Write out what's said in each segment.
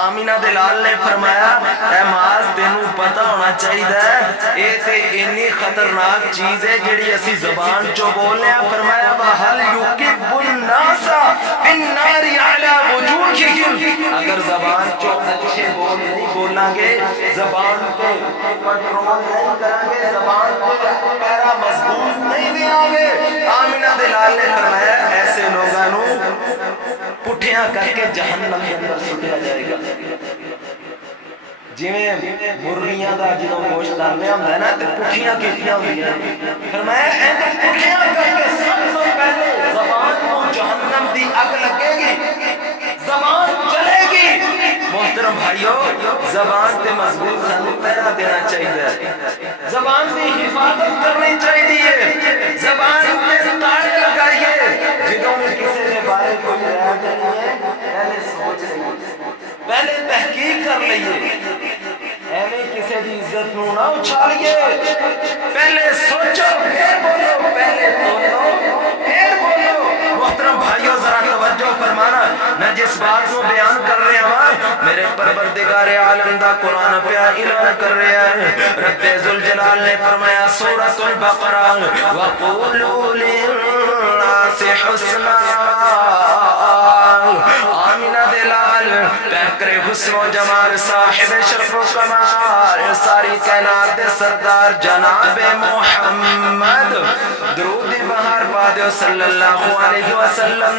آمینہ دلال نے فرمایا اے معاذ تینوں پتہ ہونا چاہیے اے تے اتنی خطرناک چیز ہے جڑی اسی زبان چو بولنے ہیں. فرمایا وَهَلْ يُكِبُّ النَّاسَ بِالنَّارِ عَلَى وُجُوهِهِمْ اگر زبان چو اچھے بول نہیں بولیں گے، زبان پہ کنٹرول نہیں کریں گے، زبان پہ پیرا مضبوط نہیں دیں گے، آمینہ دلال نے فرمایا ایسے لوگوں پٹھیاں کر کے جہنم کے اندر سٹیا جائے گا. جویں مرغیاں دا جدوں گوشت تلنے ہوندا ہے نا تے پٹھیاں کیتیاں ہوندیاں. فرمایا ایں پٹھیاں کر کے سب تو پہلے زبان کو جہنم دی اگ لگے گی، زبان جلے گی. محترم بھائیو زبان تے مضبوط سانوں پہرا دینا چاہیے، زبان دی حفاظت کرنی چاہیے، زبان تے تاڑے لگائیے. جدوں بھی کسی دے بارے کوئی رائے دینی ہے پہلے سوچ لئیے، پہلے تحقیق کر لئیے، ایویں کسی دی عزت نو نہ اچھالیے. پہلے سوچو پھر بولو، پہلے تولو پھر بولو. محترم بھائیو ذرا توجہ فرمانا، میں جس بات کو بیان کر رہا ہوں میرے پروردگار عالم دا قرآن پہ اعلان کر رہا ہے. رب ذوالجلال نے فرمایا سورۃ البقرہ وَقُولُوا لِلنَّاسِ حُسْنًا. آمینہ دلال پیکر حسن و جمال صاحب شرف و کمال ساری کائنات دے سردار جناب محمد درود بہار پادیو صلی اللہ علیہ وسلم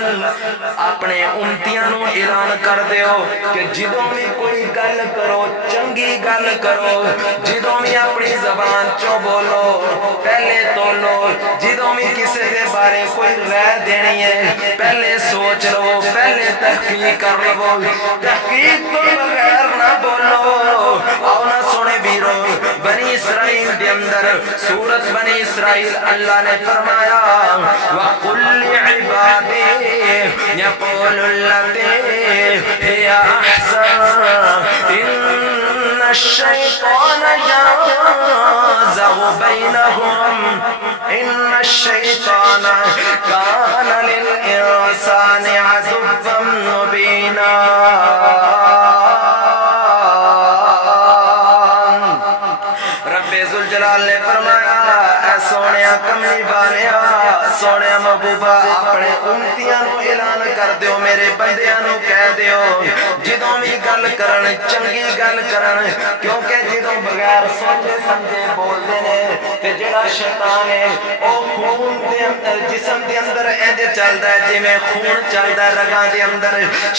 اپنے امتیاں نو اعلان کر دیو کہ جدوں بھی کوئی گل کرو چنگی گل کرو، جدوں بھی اپنی زبان چو بولو پہلے تولو، جدوں بھی کسی دے بارے کوئی رائے دینی ہے پہلے سوچ لو، پہلے تحقیق کر لو، تحقیق تو بغیر نہ بولو. آؤ نہ سونے بیرو بنی اسرائیل دے اندر سورت بنی اسرائیل اللہ نے فرمایا وَقُلْ لِعِبَادِي يَقُولُ الَّتِي هِيَ أَحْسَنُ إِنَّ الشَّيْطَانَ يَنزَغُ بَيْنَهُمْ إِنَّ الشَّيْطَانَ كَانَ لِلْإِنسَانِ عَدُوًّا مُبِينًا. رب ذوالجلال نے فرمایا اے سونیا کملی والیا سونیا محبوبہ اپنے امتیاں نو اعلان کر دیو، میرے بندیاں نو کہہ دیو جدوں بھی گل کرن چنگی گل کرن، کیونکہ جدوں بغیر سوچے سمجھے بول دے نے تے جڑا شیطان ہے او خون دے اندر جسم دے اندر انج چلدا ہے جویں خون چلدا ہے رگاں دے اندر.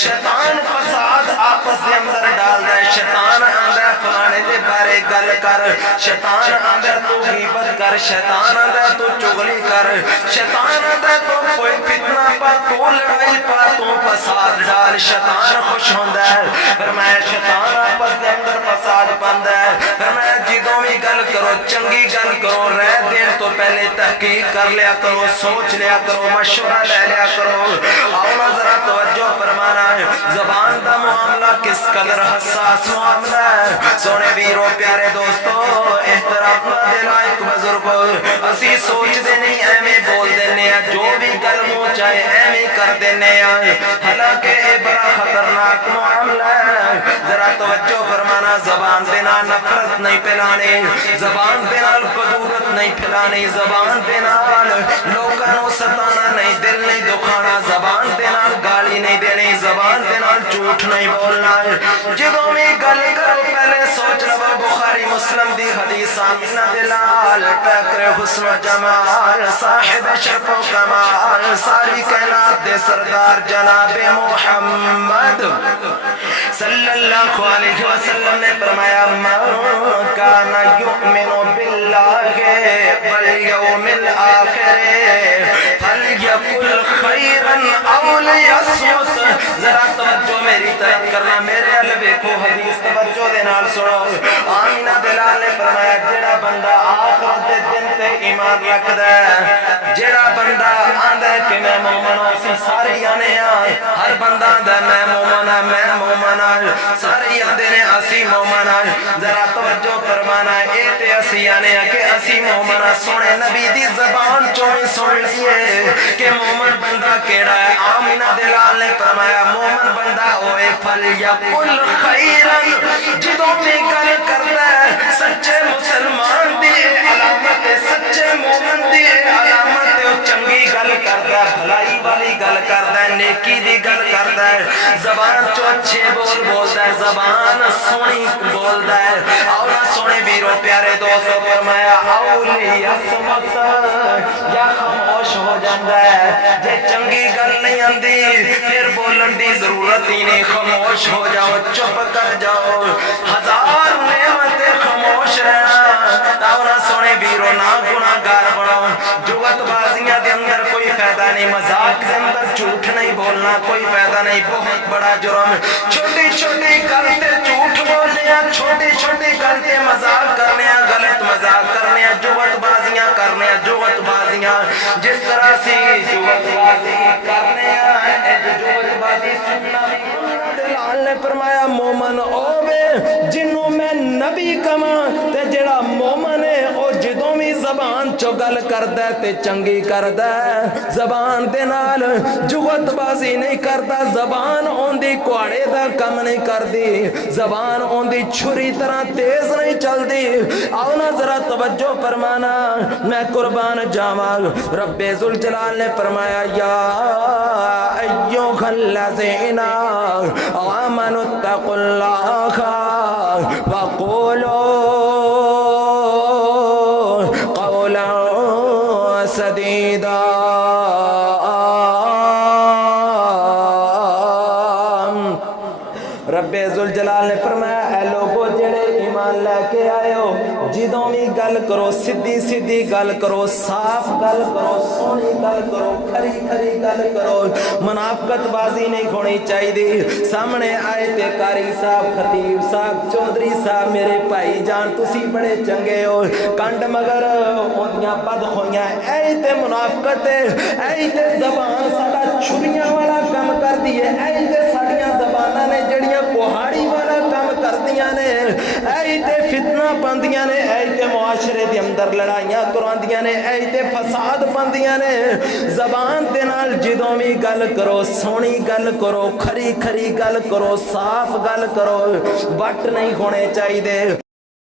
شیطان فساد آپس دے اندر ڈالدا ہے، شیطان آندا ہے فلانے دے بارے گل کر، شیطان آندا ہے تو غیبت کر، شیطان آندا ہے تو چغلی کر، شیطان آندا ہے تو کوئی فتنہ پا، تو لڑائی پا، تو فساد ڈال. شیطان خوش ہوندا ہے، فرمایا شیطان آپس دے اندر فساد پاندا ہے. فرمایا جدوں بھی گل کرو چنگی گل کرو، رائے دین تو پہلے تحقیق کر لیا کرو، سوچ لیا کرو، مشورہ لے لیا کرو. آؤ نا ذرا توجہ فرمانا ہے زبان دا معاملہ کس قدر حساس معاملہ ہے. سونے ویرو پیارے دوستو احترام دے لائق بزرگو اسی سوچ دے نہیں ایویں بول دینے ہیں، جو بھی گل منہ چاہے ایویں کر دینے ہیں، حالانکہ یہ بڑا خطرناک معاملہ ہے. ذرا توجہ فرمانا زبان دے نال نفرت نہیں پھیلانی، زبان دے نال کدورت نہیں پھیلانی، زبان دے نال لوکاں نوں ستانا نہیں، دل نہیں دکھانا، زبان دے نال گالی نہیں دینی، زبان دے نال جھوٹ نہیں بولنا. جدوں بھی گل کرو پہلے سوچ لو. بخاری مسلم دی حدیث آمینہ دلال پیکر حسن و جمال صاحب شرف و کمال ساری کائنات دے سردار جناب محمد صلی اللہ علیہ وسلم نے فرمایا من کان یؤمن باللہ والیوم الآخر فلیقل خیرا او لیصمت. ذرا توجہ میری طرف کرنا، میرے ال ویکھو حدیث توجہ دے نال سنو. آمینہ دلال نے فرمایا جڑا بندہ آخرت دے دن تے ایمان رکھدا ہے جیڑا بندہ آندا ہے کہ میں مومن ہوں اسی سارے آنے ہر بندہ آندا میں مومن ہاں میں مومن ہاں سارے آندے نے اسی مومن ہاں ذرا توجہ فرمانا اے تے اسی آنے کہ اسی مومن ہاں سونے نبی دی زبان چوں سن لیے کہ مومن بندہ کیڑا ہے آمینہ دلال نے فرمایا مومن بندہ ہوئے فلیقل خیرن جدوں میں گل کرتا ہے سچے مسلمان دی علامت سچے مومن دی علامت چنگی گل کرتا ہے بھلائی والی گل کرتا ہے نیکی دی گل کرتا ہے زبان چو اچھے بول بولتا ہے زبان سونی بولتا ہے اور سونے بیرو پیارے دوستو فرمایا اولی اسمت یا خاموش ہو جاندہ ہے جے چنگی گل نہیں آندی پھر بولن دی ضرورت ہی نہیں خاموش ہو جاؤ چپ کر جاؤ ہزار نعمت خاموش رہنا تاونا سونے بیرو نہ گناہگار بڑھاؤ جوت بازیاں دے اندر کوئی فائدہ نہیں مذاق دے اندر جھوٹ نہیں بولنا کوئی فائدہ نہیں بہت بڑا جرم چھوٹی چھوٹی گل تے جھوٹ بولنے چھوٹی چھوٹی گل تے مذاق کرنے غلط مذاق کرنے جوت بازیاں کرنے جوت بازیاں جس طرح سی جوت بازی کرنے جوت بازی سننا دلال نے فرمایا مومن اوے جنوں میں نبی کما تے جڑا مومن ہے او جدوں بھی زبان چو گل کردا تے چنگی کردا زبان دے نال جوت بازی نہیں کردا زبان اوندی کوڑے دا کم نہیں کردی زبان اوندی چھری طرح تیز نہیں چلدی آؤ نا ذرا توجہ فرمانا میں قربان جاواں رب ذوالجلال نے فرمایا یا ایھا الذین آمنوا اتقوا اللہ وقولوا قولا سدیدا رب ذوالجلال نے فرمایا اے لوگو جڑے ایمان لے کے آئے ہو جدوں بھی گل کرو سیدھی سیدھی گل کرو صاف گل کرو سونی گل کرو کھری کھری گل کرو منافقت بازی نہیں ہونی چاہیے سامنے آئے تے قاری صاحب خطیب صاحب چودھری صاحب میرے بھائی جان تسی بڑے چنگے ہو کنڈ مگر ہوندیاں بد ہویاں اے تے منافقت اے تے زبان ساڈا چھریاں والا کم کر دی ہے اے تے ساڈیاں زباناں نے جڑیاں کوہاڑی والا کم کردیاں نے اے تے فتنہ پاندیاں نے اے تے معاشرے دے اندر لڑائیاں کراندیاں نے اے تے فساد پاندیاں نے زبان دے نال جدوں بھی گل کرو سونی گل کرو کھری کھری گل کرو صاف گل کرو وٹ نہیں ہونے چاہیے